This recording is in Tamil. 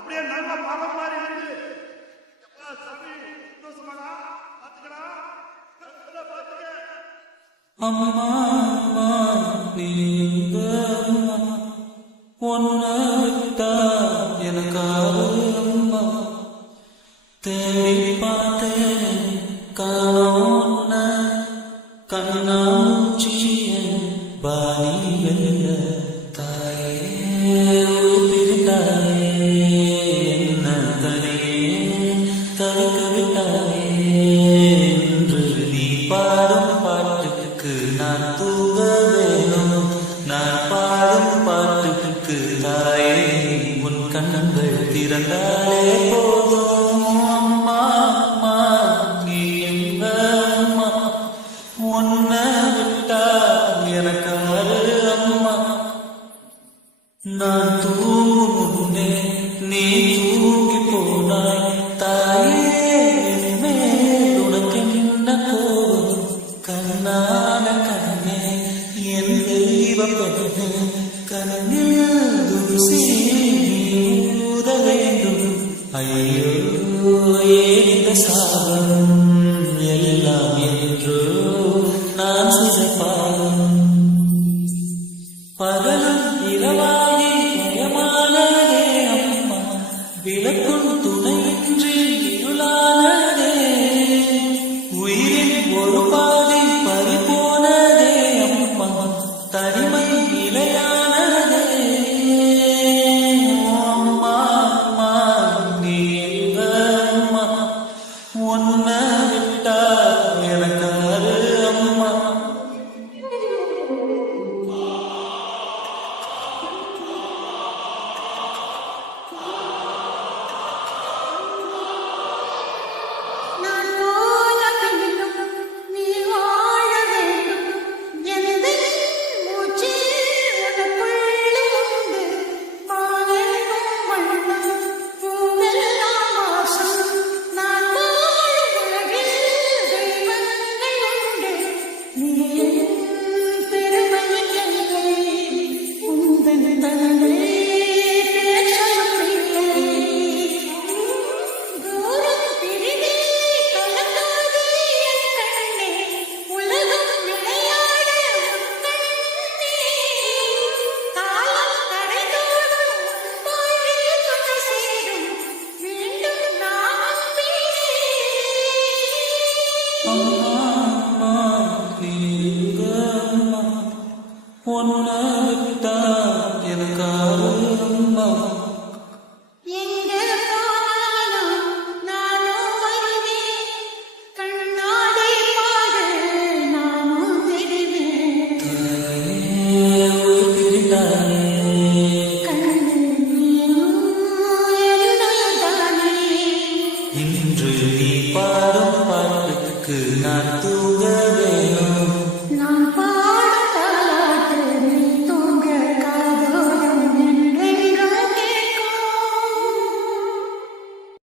அப்படியே நல்ல மரம் மாதிரி இருக்கு. சாமி சந்தோஷமாடா, பாத்துக்கடா, பாத்துக்க. அம்மா நீங்க ஒன்னா எனக்காக அம்மா தேடி பார்த்தேன் காணோன்ன கண்ணாச்சிய பாணியல்ல தாயே பிரிந்தாயே என்ன தனியே தவிக்க விட்டாயே என்று நீ பாடும் பாட்டுக்கு நான் தூங்க வேணும். நான் பாடும் பாட்டுக்கு தாயே உன் கண்ணங்கள் திறந்தாலே போதும். அம்மா அம்மா நீ எங்க அம்மா உன்னை விட்டா எனக்காரு அம்மா. நான் தூங்கும் முன்னே நீ தூங்கி போனாய் தாயே உனக்கு என்ன கோபம் கண்ணான கண்ணே என் தெய்வம் கண்ணில் ஊத வேண்டும். ஐயோ இந்த சாபம் எல்லாம் என்றோ நான் சிதைப்பாகும். பகலும் இரவாகி பயமானதே அம்மா விளக்கு